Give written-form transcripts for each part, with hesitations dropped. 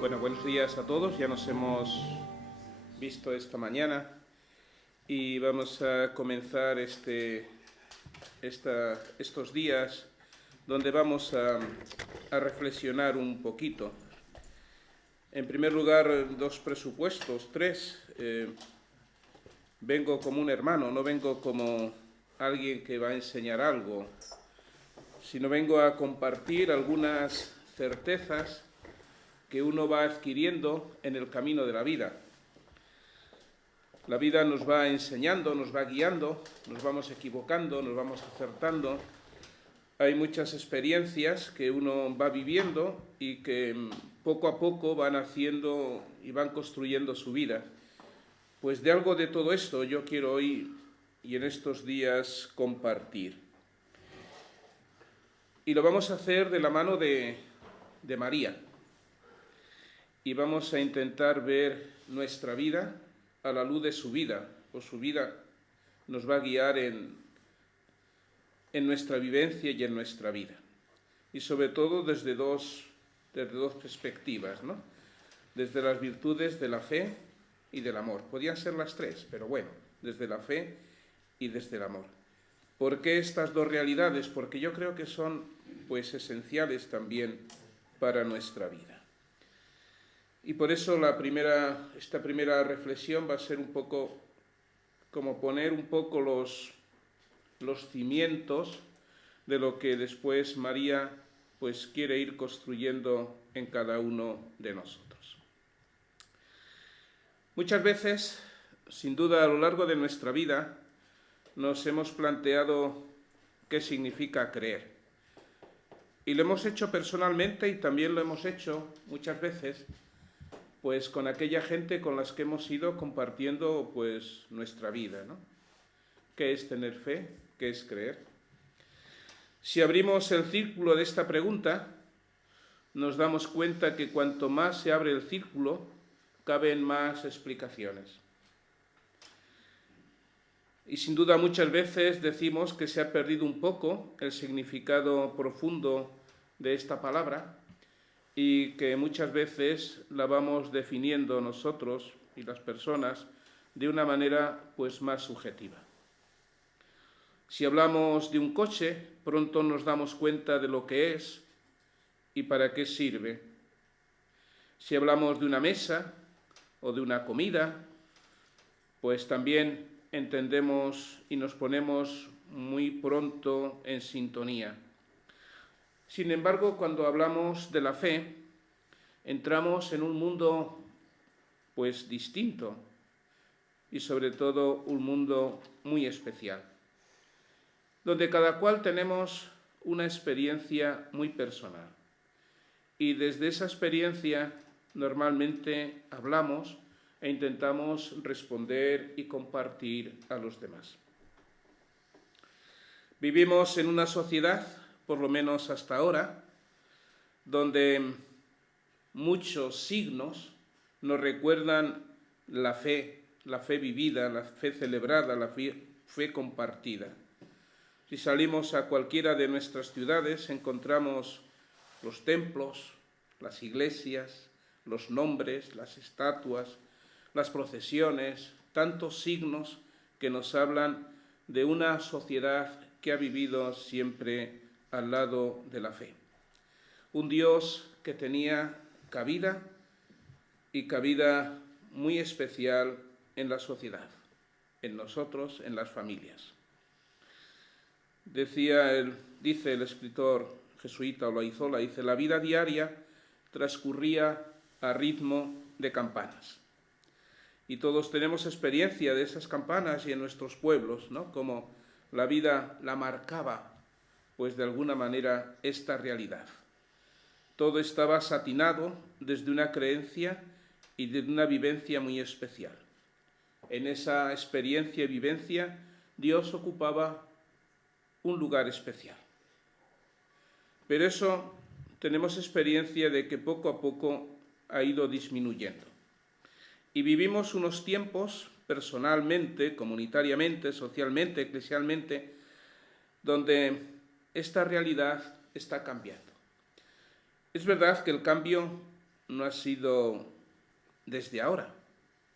Bueno, buenos días a todos. Ya nos hemos visto esta mañana y vamos a comenzar estos días donde vamos a reflexionar un poquito. En primer lugar, dos presupuestos, tres. Vengo como un hermano, no vengo como alguien que va a enseñar algo, sino vengo a compartir algunas certezas que uno va adquiriendo en el camino de la vida. La vida nos va enseñando, nos va guiando, nos vamos equivocando, nos vamos acertando. Hay muchas experiencias que uno va viviendo y que poco a poco van haciendo y van construyendo su vida. Pues de algo de todo esto yo quiero hoy y en estos días compartir. Y lo vamos a hacer de la mano de María. Y vamos a intentar ver nuestra vida a la luz de su vida, o su vida nos va a guiar en nuestra vivencia y en nuestra vida. Y sobre todo desde dos perspectivas, ¿no? Desde las virtudes de la fe y del amor. Podían ser las tres, pero bueno, desde la fe y desde el amor. ¿Por qué estas dos realidades? Porque yo creo que son pues esenciales también para nuestra vida. Y por eso esta primera reflexión va a ser un poco como poner un poco los cimientos de lo que después María pues quiere ir construyendo en cada uno de nosotros. Muchas veces, sin duda a lo largo de nuestra vida, nos hemos planteado qué significa creer. Y lo hemos hecho personalmente y también lo hemos hecho muchas veces pues con aquella gente con las que hemos ido compartiendo pues nuestra vida, ¿no? ¿Qué es tener fe? ¿Qué es creer? Si abrimos el círculo de esta pregunta, nos damos cuenta que cuanto más se abre el círculo, caben más explicaciones. Y sin duda muchas veces decimos que se ha perdido un poco el significado profundo de esta palabra, y que muchas veces la vamos definiendo nosotros y las personas de una manera pues más subjetiva. Si hablamos de un coche, pronto nos damos cuenta de lo que es y para qué sirve. Si hablamos de una mesa o de una comida, pues también entendemos y nos ponemos muy pronto en sintonía. Sin embargo, cuando hablamos de la fe, entramos en un mundo pues distinto y sobre todo un mundo muy especial, donde cada cual tenemos una experiencia muy personal. Y desde esa experiencia normalmente hablamos e intentamos responder y compartir a los demás. Vivimos en una sociedad, por lo menos hasta ahora, donde muchos signos nos recuerdan la fe vivida, la fe celebrada, la fe compartida. Si salimos a cualquiera de nuestras ciudades, encontramos los templos, las iglesias, los nombres, las estatuas, las procesiones, tantos signos que nos hablan de una sociedad que ha vivido siempre al lado de la fe. Un Dios que tenía cabida y cabida muy especial en la sociedad, en nosotros, en las familias. Dice el escritor jesuita Olaizola, dice: la vida diaria transcurría a ritmo de campanas. Y todos tenemos experiencia de esas campanas y en nuestros pueblos, ¿no? Como la vida la marcaba, pues de alguna manera, esta realidad. Todo estaba satinado desde una creencia y de una vivencia muy especial. En esa experiencia y vivencia, Dios ocupaba un lugar especial. Pero eso tenemos experiencia de que poco a poco ha ido disminuyendo. Y vivimos unos tiempos, personalmente, comunitariamente, socialmente, eclesialmente, donde esta realidad está cambiando. Es verdad que el cambio no ha sido desde ahora,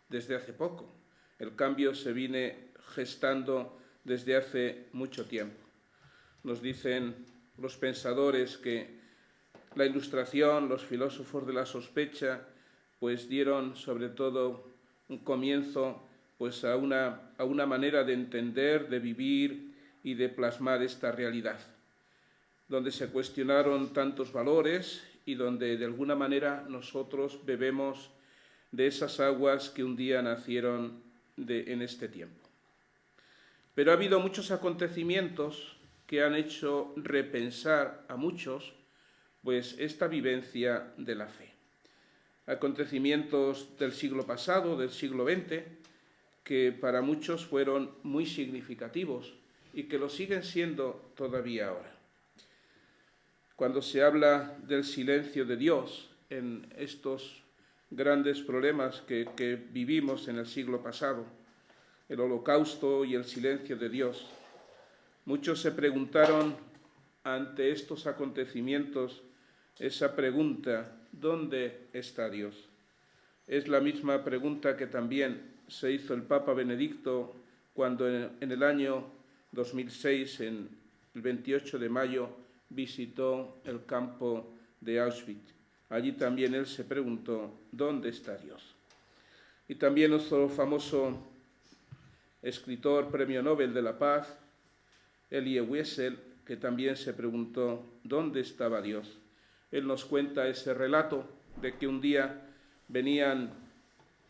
desde hace poco. El cambio se viene gestando desde hace mucho tiempo. Nos dicen los pensadores que la Ilustración, los filósofos de la sospecha, pues dieron sobre todo un comienzo pues a una manera de entender, de vivir y de plasmar esta realidad, donde se cuestionaron tantos valores y donde de alguna manera nosotros bebemos de esas aguas que un día nacieron en este tiempo. Pero ha habido muchos acontecimientos que han hecho repensar a muchos pues esta vivencia de la fe. Acontecimientos del siglo pasado, del siglo XX, que para muchos fueron muy significativos y que lo siguen siendo todavía ahora. Cuando se habla del silencio de Dios en estos grandes problemas que vivimos en el siglo pasado, el Holocausto y el silencio de Dios, muchos se preguntaron ante estos acontecimientos esa pregunta: ¿dónde está Dios? Es la misma pregunta que también se hizo el Papa Benedicto cuando en el año 2006, en el 28 de mayo, visitó el campo de Auschwitz. Allí también él se preguntó: ¿dónde está Dios? Y también nuestro famoso escritor, Premio Nobel de la Paz, Elie Wiesel, que también se preguntó: ¿dónde estaba Dios? Él nos cuenta ese relato de que un día venían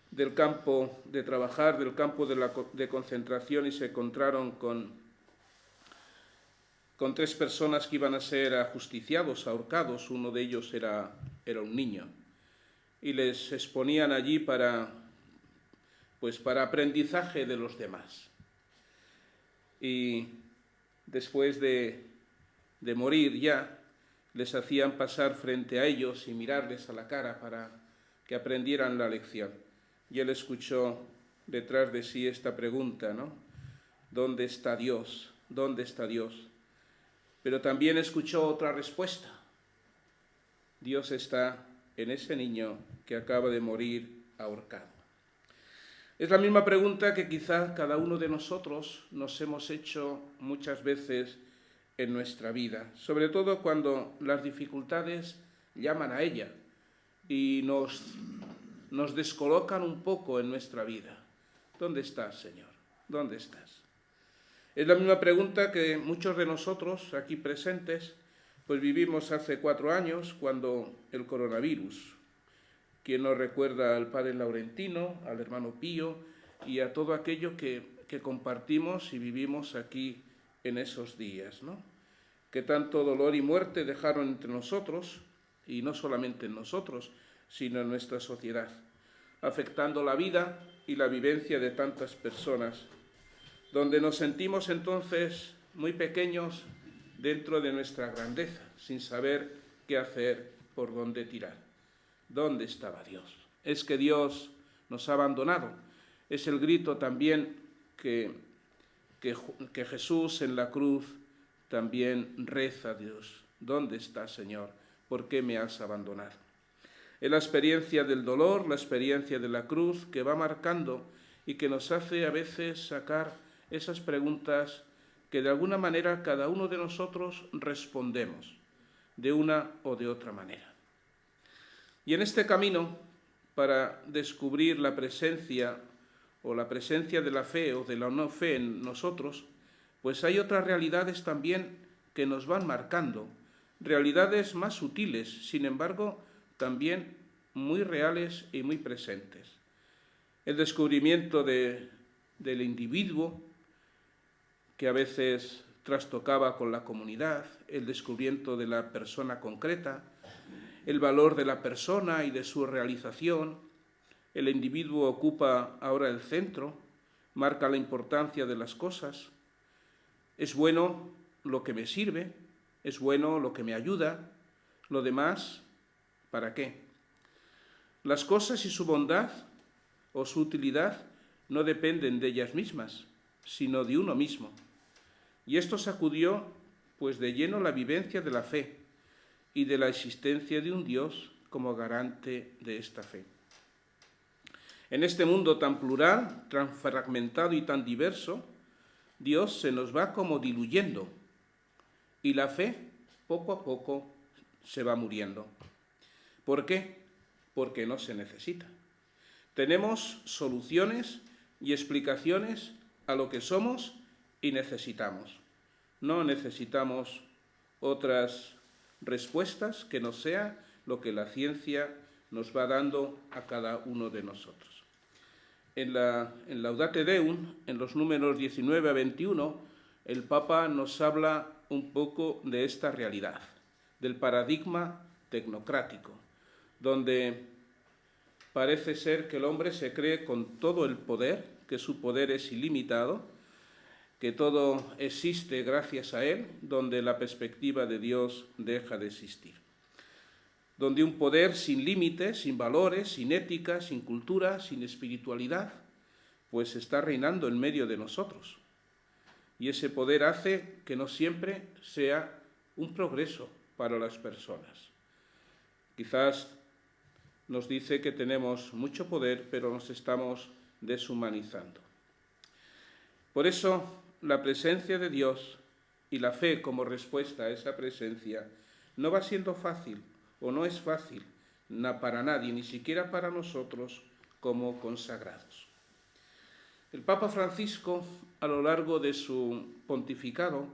del campo de trabajar, del campo de concentración, y se encontraron con 3 personas que iban a ser ajusticiados, ahorcados. Uno de ellos era un niño, y les exponían allí para aprendizaje de los demás. Y después de morir ya, les hacían pasar frente a ellos y mirarles a la cara para que aprendieran la lección. Y él escuchó detrás de sí esta pregunta, ¿no? ¿Dónde está Dios? ¿Dónde está Dios? Pero también escuchó otra respuesta: Dios está en ese niño que acaba de morir ahorcado. Es la misma pregunta que quizá cada uno de nosotros nos hemos hecho muchas veces en nuestra vida, sobre todo cuando las dificultades llaman a ella y nos descolocan un poco en nuestra vida. ¿Dónde estás, Señor? ¿Dónde estás? Es la misma pregunta que muchos de nosotros aquí presentes pues vivimos hace 4 años, cuando el coronavirus. ¿Quién nos recuerda al padre Laurentino, al hermano Pío y a todo aquello que compartimos y vivimos aquí en esos días, ¿no? Que tanto dolor y muerte dejaron entre nosotros, y no solamente en nosotros, sino en nuestra sociedad, afectando la vida y la vivencia de tantas personas, donde nos sentimos entonces muy pequeños dentro de nuestra grandeza, sin saber qué hacer, por dónde tirar. ¿Dónde estaba Dios? ¿Es que Dios nos ha abandonado? Es el grito también que Jesús en la cruz también reza a Dios: ¿dónde estás, Señor? ¿Por qué me has abandonado? Es la experiencia del dolor, la experiencia de la cruz, que va marcando y que nos hace a veces sacar esas preguntas que de alguna manera cada uno de nosotros respondemos de una o de otra manera. Y en este camino, para descubrir la presencia de la fe o de la no fe en nosotros, pues hay otras realidades también que nos van marcando, realidades más sutiles, sin embargo, también muy reales y muy presentes. El descubrimiento del individuo, que a veces trastocaba con la comunidad, el descubrimiento de la persona concreta, el valor de la persona y de su realización. El individuo ocupa ahora el centro, marca la importancia de las cosas. Es bueno lo que me sirve, es bueno lo que me ayuda, lo demás, ¿para qué? Las cosas y su bondad o su utilidad no dependen de ellas mismas, sino de uno mismo. Y esto sacudió pues de lleno la vivencia de la fe y de la existencia de un Dios como garante de esta fe. En este mundo tan plural, tan fragmentado y tan diverso, Dios se nos va como diluyendo y la fe poco a poco se va muriendo. ¿Por qué? Porque no se necesita. Tenemos soluciones y explicaciones a lo que somos y necesitamos. No necesitamos otras respuestas que no sea lo que la ciencia nos va dando a cada uno de nosotros. En Laudate Deum, en los números 19 a 21, el Papa nos habla un poco de esta realidad, del paradigma tecnocrático, donde parece ser que el hombre se cree con todo el poder, que su poder es ilimitado, que todo existe gracias a él, donde la perspectiva de Dios deja de existir. Donde un poder sin límites, sin valores, sin ética, sin cultura, sin espiritualidad, pues está reinando en medio de nosotros. Y ese poder hace que no siempre sea un progreso para las personas. Quizás nos dice que tenemos mucho poder, pero nos estamos deshumanizando. Por eso, la presencia de Dios y la fe como respuesta a esa presencia no va siendo fácil, o no es fácil para nadie, ni siquiera para nosotros como consagrados. El Papa Francisco, a lo largo de su pontificado,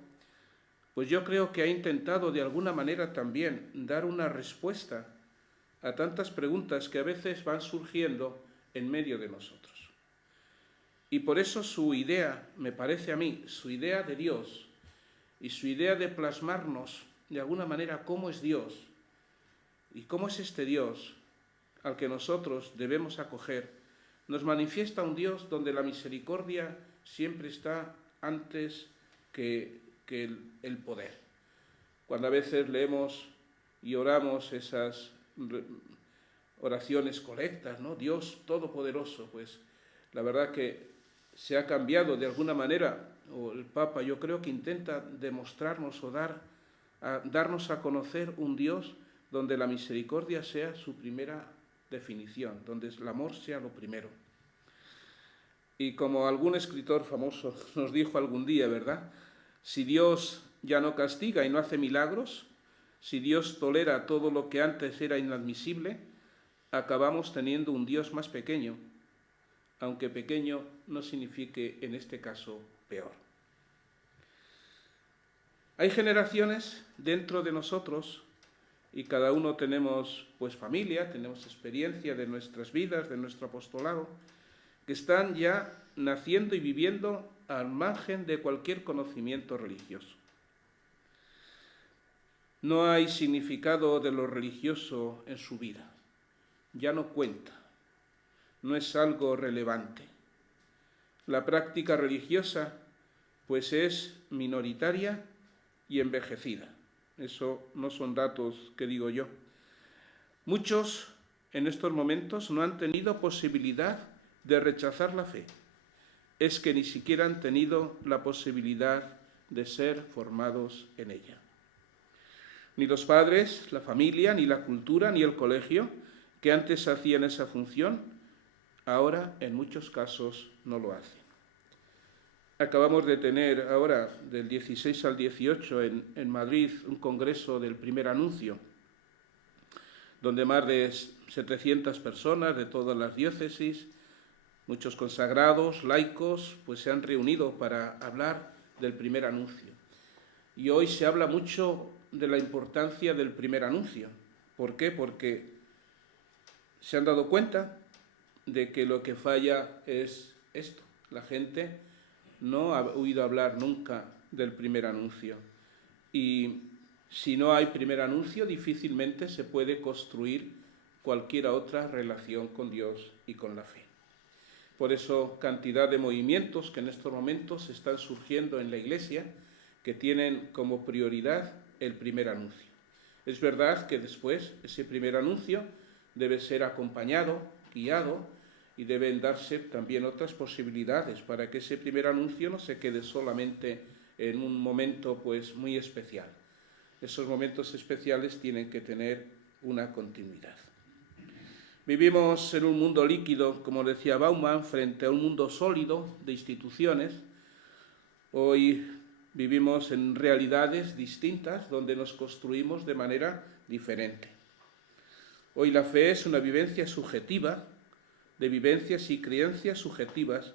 pues yo creo que ha intentado de alguna manera también dar una respuesta a tantas preguntas que a veces van surgiendo en medio de nosotros. Y por eso su idea, me parece a mí, su idea de Dios y su idea de plasmarnos de alguna manera cómo es Dios y cómo es este Dios al que nosotros debemos acoger, nos manifiesta un Dios donde la misericordia siempre está antes que el poder. Cuando a veces leemos y oramos esas oraciones colectas, ¿no? Dios Todopoderoso, pues la verdad que se ha cambiado de alguna manera, o el Papa yo creo que intenta demostrarnos o darnos a conocer un Dios donde la misericordia sea su primera definición, donde el amor sea lo primero. Y como algún escritor famoso nos dijo algún día, ¿verdad? Si Dios ya no castiga y no hace milagros, si Dios tolera todo lo que antes era inadmisible, acabamos teniendo un Dios más pequeño, aunque pequeño no signifique en este caso peor. Hay generaciones dentro de nosotros y cada uno tenemos pues familia, tenemos experiencia de nuestras vidas, de nuestro apostolado, que están ya naciendo y viviendo al margen de cualquier conocimiento religioso. No hay significado de lo religioso en su vida, ya no cuenta, no es algo relevante. La práctica religiosa pues es minoritaria y envejecida. Eso no son datos que digo yo. Muchos en estos momentos no han tenido posibilidad de rechazar la fe. Es que ni siquiera han tenido la posibilidad de ser formados en ella. Ni los padres, la familia, ni la cultura, ni el colegio, que antes hacían esa función, ahora en muchos casos no lo hacen. Acabamos de tener ahora, del 16 al 18, en Madrid, un congreso del primer anuncio, donde más de 700 personas de todas las diócesis, muchos consagrados, laicos, pues se han reunido para hablar del primer anuncio. Y hoy se habla mucho de la importancia del primer anuncio. ¿Por qué? Porque se han dado cuenta de que lo que falla es esto. La gente no ha oído hablar nunca del primer anuncio. Y si no hay primer anuncio, difícilmente se puede construir cualquier otra relación con Dios y con la fe. Por eso, cantidad de movimientos que en estos momentos están surgiendo en la Iglesia que tienen como prioridad el primer anuncio. Es verdad que después ese primer anuncio debe ser acompañado, guiado, y deben darse también otras posibilidades para que ese primer anuncio no se quede solamente en un momento pues muy especial. Esos momentos especiales tienen que tener una continuidad. Vivimos en un mundo líquido, como decía Bauman, frente a un mundo sólido de instituciones. Hoy vivimos en realidades distintas donde nos construimos de manera diferente. Hoy la fe es una vivencia subjetiva, de vivencias y creencias subjetivas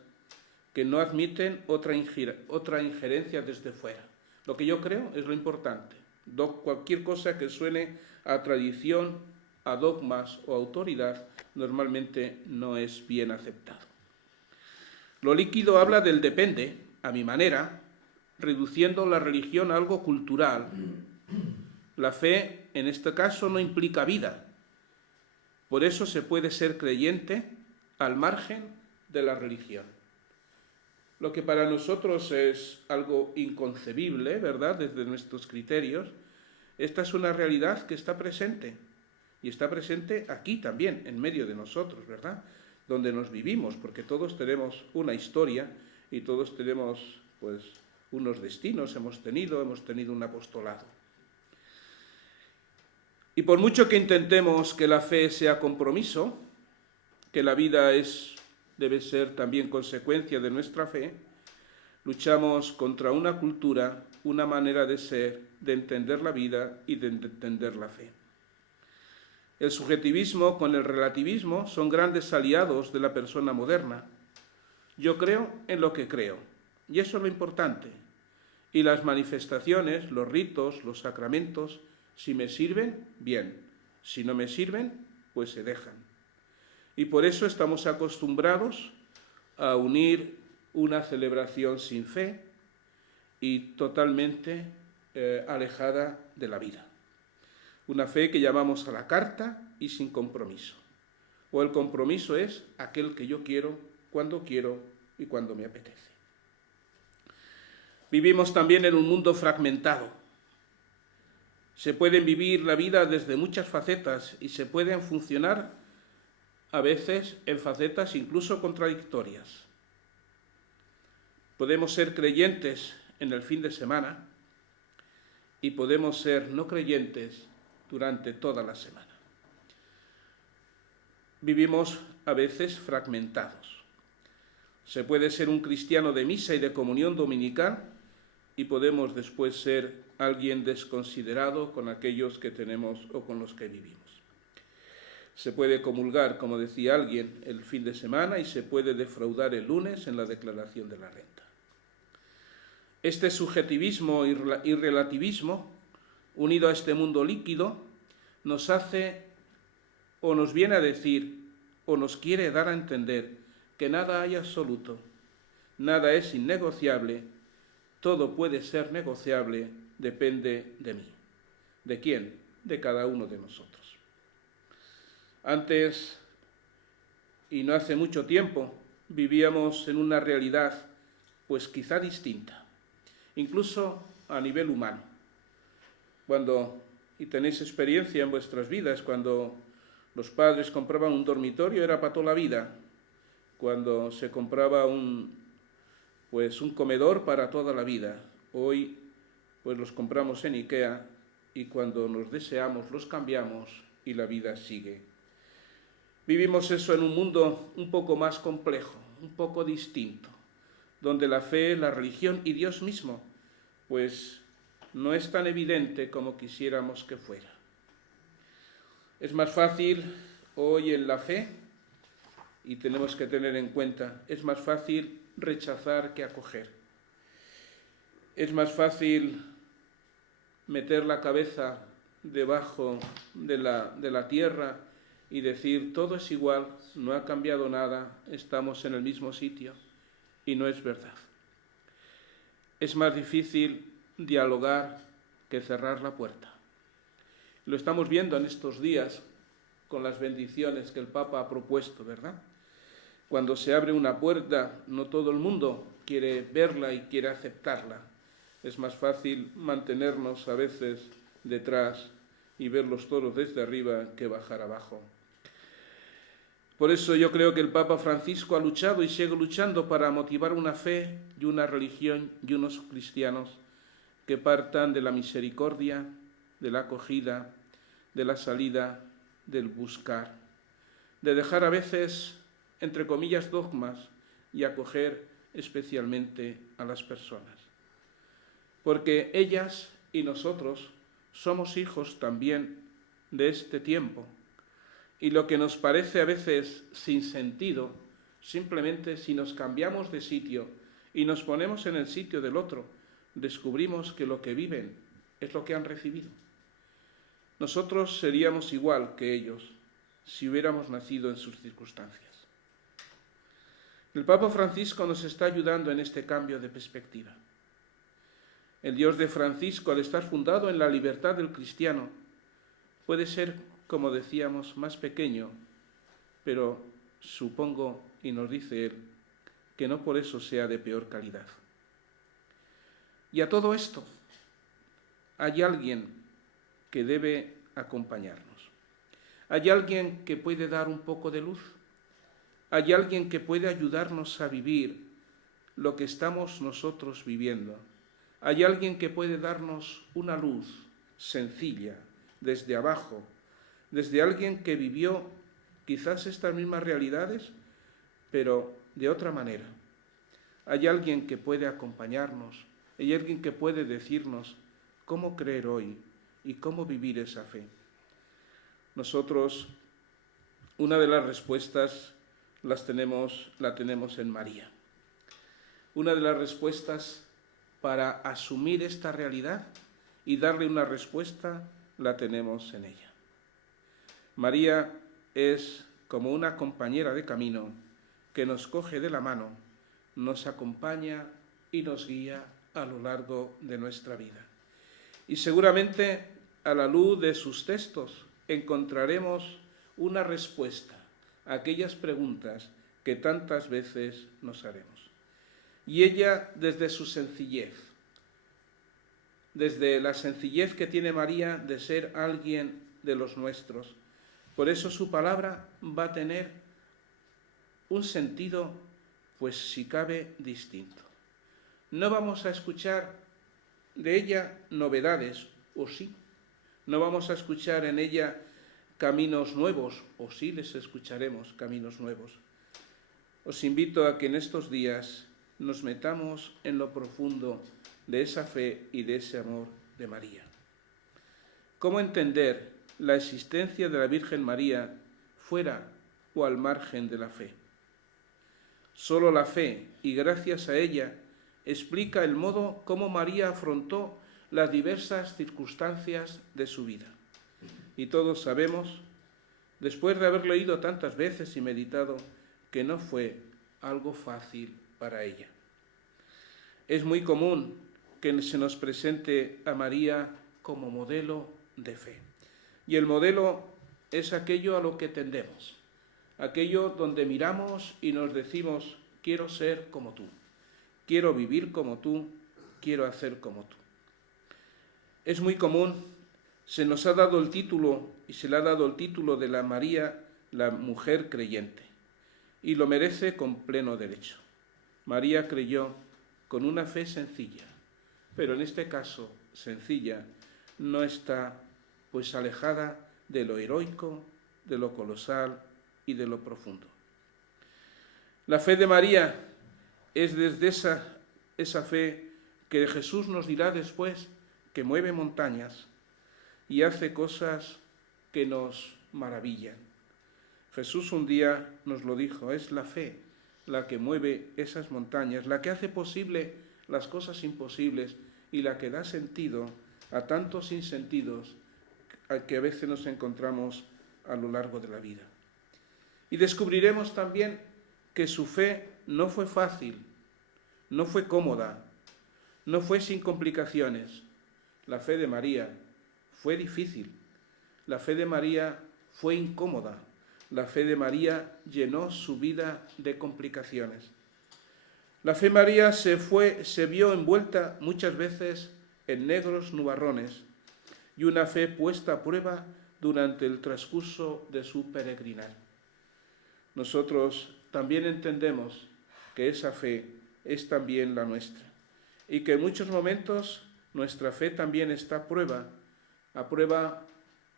que no admiten otra injerencia desde fuera. Lo que yo creo es lo importante. Cualquier cosa que suene a tradición, a dogmas o autoridad, normalmente no es bien aceptado. Lo líquido habla del depende, a mi manera, reduciendo la religión a algo cultural. La fe, en este caso, no implica vida. Por eso se puede ser creyente al margen de la religión. Lo que para nosotros es algo inconcebible, ¿verdad?, desde nuestros criterios, esta es una realidad que está presente. Y está presente aquí también, en medio de nosotros, ¿verdad?, donde nos vivimos, porque todos tenemos una historia y todos tenemos, pues, unos destinos, hemos tenido un apostolado. Y por mucho que intentemos que la fe sea compromiso, que la vida debe ser también consecuencia de nuestra fe, luchamos contra una cultura, una manera de ser, de entender la vida y de entender la fe. El subjetivismo con el relativismo son grandes aliados de la persona moderna. Yo creo en lo que creo, y eso es lo importante. Y las manifestaciones, los ritos, los sacramentos, si me sirven, bien. Si no me sirven, pues se dejan. Y por eso estamos acostumbrados a unir una celebración sin fe y totalmente alejada de la vida. Una fe que llamamos a la carta y sin compromiso. O el compromiso es aquel que yo quiero y cuando me apetece. Vivimos también en un mundo fragmentado. Se puede vivir la vida desde muchas facetas y se pueden funcionar a veces en facetas incluso contradictorias. Podemos ser creyentes en el fin de semana y podemos ser no creyentes durante toda la semana. Vivimos a veces fragmentados. Se puede ser un cristiano de misa y de comunión dominical y podemos después ser alguien desconsiderado con aquellos que tenemos o con los que vivimos. Se puede comulgar, como decía alguien, el fin de semana y se puede defraudar el lunes en la declaración de la renta. Este subjetivismo y relativismo, unido a este mundo líquido, nos hace o nos viene a decir o nos quiere dar a entender que nada hay absoluto, nada es innegociable, todo puede ser negociable, depende de mí. ¿De quién? De cada uno de nosotros. Antes, y no hace mucho tiempo, vivíamos en una realidad, pues quizá distinta, incluso a nivel humano. Y tenéis experiencia en vuestras vidas, cuando los padres compraban un dormitorio era para toda la vida, cuando se compraba un comedor para toda la vida. Hoy pues los compramos en IKEA y cuando nos deseamos los cambiamos y la vida sigue. Vivimos eso en un mundo un poco más complejo, un poco distinto, donde la fe, la religión y Dios mismo pues no es tan evidente como quisiéramos que fuera. Es más fácil hoy en la fe, y tenemos que tener en cuenta, es más fácil rechazar que acoger. Es más fácil meter la cabeza debajo de la tierra y decir todo es igual, no ha cambiado nada, estamos en el mismo sitio, y no es verdad. Es más difícil dialogar que cerrar la puerta. Lo estamos viendo en estos días con las bendiciones que el Papa ha propuesto, ¿verdad? Cuando se abre una puerta, no todo el mundo quiere verla y quiere aceptarla. Es más fácil mantenernos a veces detrás y ver los toros desde arriba que bajar abajo. Por eso yo creo que el Papa Francisco ha luchado y sigue luchando para motivar una fe y una religión y unos cristianos que partan de la misericordia, de la acogida, de la salida, del buscar, de dejar a veces, entre comillas, dogmas y acoger especialmente a las personas. Porque ellas y nosotros somos hijos también de este tiempo. Y lo que nos parece a veces sin sentido, simplemente si nos cambiamos de sitio y nos ponemos en el sitio del otro, descubrimos que lo que viven es lo que han recibido. Nosotros seríamos igual que ellos si hubiéramos nacido en sus circunstancias. El Papa Francisco nos está ayudando en este cambio de perspectiva. El Dios de Francisco, al estar fundado en la libertad del cristiano, puede ser, como decíamos, más pequeño, pero supongo, y nos dice él, que no por eso sea de peor calidad. Y a todo esto hay alguien que debe acompañarnos. Hay alguien que puede dar un poco de luz. Hay alguien que puede ayudarnos a vivir lo que estamos nosotros viviendo. Hay alguien que puede darnos una luz sencilla, desde abajo, desde alguien que vivió quizás estas mismas realidades, pero de otra manera. Hay alguien que puede acompañarnos, hay alguien que puede decirnos cómo creer hoy y cómo vivir esa fe. Nosotros, una de las respuestas la tenemos en María. Una de las respuestas para asumir esta realidad y darle una respuesta la tenemos en ella. María es como una compañera de camino que nos coge de la mano, nos acompaña y nos guía a lo largo de nuestra vida. Y seguramente a la luz de sus textos encontraremos una respuesta a aquellas preguntas que tantas veces nos haremos. Y ella, desde su sencillez, desde la sencillez que tiene María de ser alguien de los nuestros, por eso su palabra va a tener un sentido, pues si cabe, distinto. No vamos a escuchar de ella novedades, o sí. No vamos a escuchar en ella caminos nuevos, o sí les escucharemos caminos nuevos. Os invito a que en estos días nos metamos en lo profundo de esa fe y de ese amor de María. ¿Cómo entender la existencia de la Virgen María fuera o al margen de la fe? Solo la fe, y gracias a ella, explica el modo cómo María afrontó las diversas circunstancias de su vida. Y todos sabemos, después de haber leído tantas veces y meditado, que no fue algo fácil para ella. Es muy común que se nos presente a María como modelo de fe. Y el modelo es aquello a lo que tendemos, aquello donde miramos y nos decimos, quiero ser como tú, quiero vivir como tú, quiero hacer como tú. Es muy común, se nos ha dado el título y se le ha dado el título de la María, la mujer creyente, y lo merece con pleno derecho. María creyó con una fe sencilla, pero en este caso sencilla no está pues alejada de lo heroico, de lo colosal y de lo profundo. La fe de María es desde esa fe que Jesús nos dirá después que mueve montañas y hace cosas que nos maravillan. Jesús un día nos lo dijo, es la fe la que mueve esas montañas, la que hace posible las cosas imposibles y la que da sentido a tantos sinsentidos que a veces nos encontramos a lo largo de la vida. Y descubriremos también que su fe no fue fácil, no fue cómoda, no fue sin complicaciones. La fe de María fue difícil, la fe de María fue incómoda, la fe de María llenó su vida de complicaciones. La fe de María se vio envuelta muchas veces en negros nubarrones y una fe puesta a prueba durante el transcurso de su peregrinar. Nosotros también entendemos que esa fe es también la nuestra y que en muchos momentos nuestra fe también está a prueba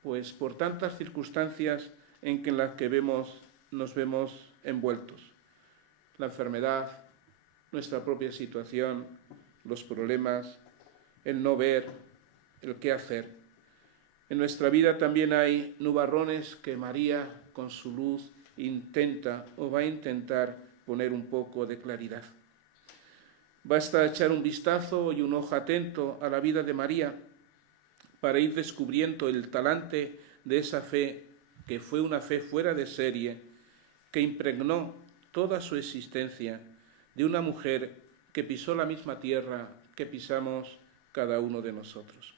pues por tantas circunstancias en las que vemos nos vemos envueltos. La enfermedad, nuestra propia situación, los problemas, el no ver, el qué hacer. En nuestra vida también hay nubarrones que María, con su luz, intenta o va a intentar poner un poco de claridad. Basta echar un vistazo y un ojo atento a la vida de María para ir descubriendo el talante de esa fe, que fue una fe fuera de serie, que impregnó toda su existencia, de una mujer que pisó la misma tierra que pisamos cada uno de nosotros.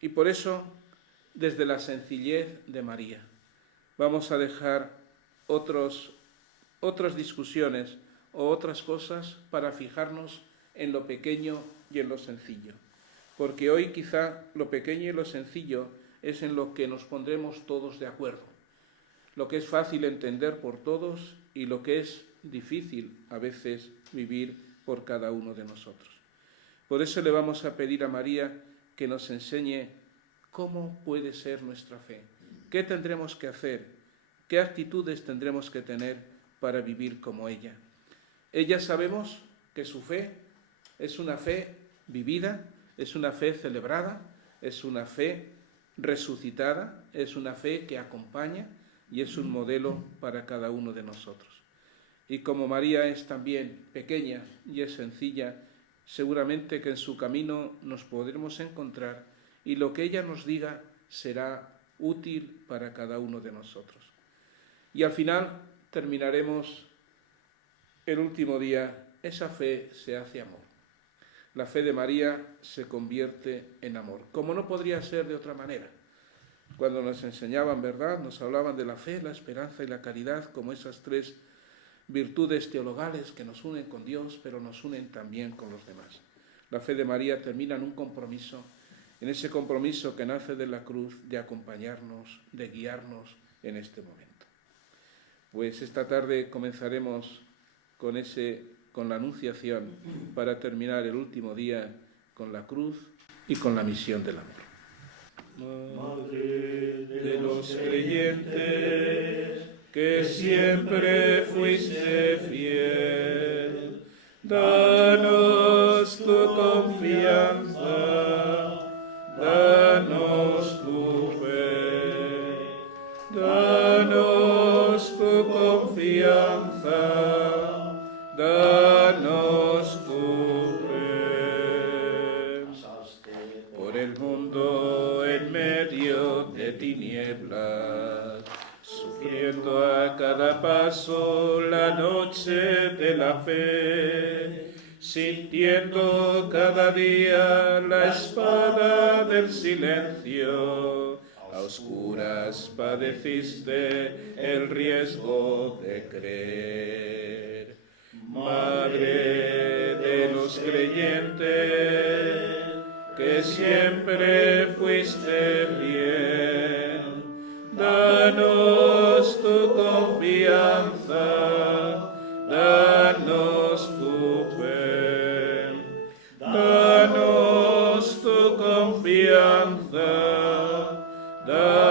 Y por eso, desde la sencillez de María, vamos a dejar otras discusiones o otras cosas para fijarnos en lo pequeño y en lo sencillo. Porque hoy quizá lo pequeño y lo sencillo es en lo que nos pondremos todos de acuerdo. Lo que es fácil entender por todos y lo que es difícil a veces vivir por cada uno de nosotros. Por eso le vamos a pedir a María que nos enseñe cómo puede ser nuestra fe, qué tendremos que hacer, qué actitudes tendremos que tener para vivir como ella. Ella sabemos que su fe es una fe vivida, es una fe celebrada, es una fe resucitada, es una fe que acompaña y es un modelo para cada uno de nosotros. Y como María es también pequeña y es sencilla, seguramente que en su camino nos podremos encontrar y lo que ella nos diga será útil para cada uno de nosotros. Y al final terminaremos el último día, esa fe se hace amor. La fe de María se convierte en amor, como no podría ser de otra manera. Cuando nos enseñaban, ¿verdad?, nos hablaban de la fe, la esperanza y la caridad como esas tres virtudes teologales que nos unen con Dios, pero nos unen también con los demás. La fe de María termina en un compromiso, en ese compromiso que nace de la cruz, de acompañarnos, de guiarnos en este momento. Pues esta tarde comenzaremos con la Anunciación para terminar el último día con la cruz y con la misión del amor. Madre de los creyentes, que siempre fuiste fiel, danos tu confianza, danos tu fe, danos tu confianza, danos tu fe. Por el mundo en medio de tinieblas, sufriendo a cada paso la noche de la fe, sintiendo cada día la espada del silencio, a oscuras padeciste el riesgo de creer. Madre de los creyentes, que siempre fuiste fiel, danos tu confianza, danos tu fe, danos tu confianza, danos